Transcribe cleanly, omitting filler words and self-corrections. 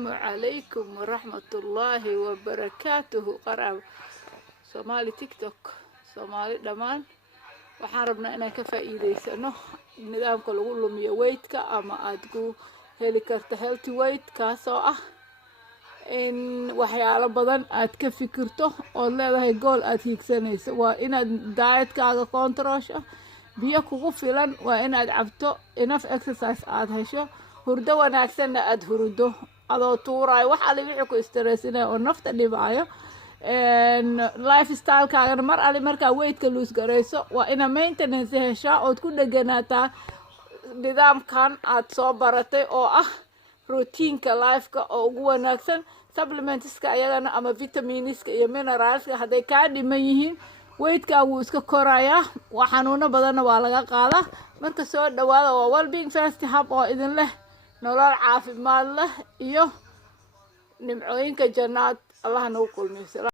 عليكم ورحمة الله وبركاته قراب سومالي تيك توك سومالي دمان waxaan rabnaa inaan ka faa'iideysano nidaamka lagu lumiyo weight-ka ama aad ku heli karto healthy weight kaasoo ah in waxyaalo badan aad ka fikirto oo leedahay goal aad hiigsanayso waa inaad diet-kaaga control biyo kugu filan waa inaad cabto enough exercise aad hesho hurdo wanaagsanna aad hurdo adoo tuurayo wax ali wixii ku stressinayo oo nafta dhibaayo lifestyle kaaga mar ali marka weight-ka lose gareyso waa ina maintenance heshaa oo ku dhaganaataa nidaamkan aad soo baratay oo ah routine-ka life-ka oo ugu wanaagsan supplements-ka ayagana ama vitamins-ka iyo minerals-ka haday ka dhiman yihiin weight-ka wuu iska korayaa wax xanuuno badan waa laga qaadaa marka soo dhawaada waa Wellbeing First Hub oo idin leh nolol caafimaad leh iyo nimcooyinka jannaad Allah nagu kulmiyo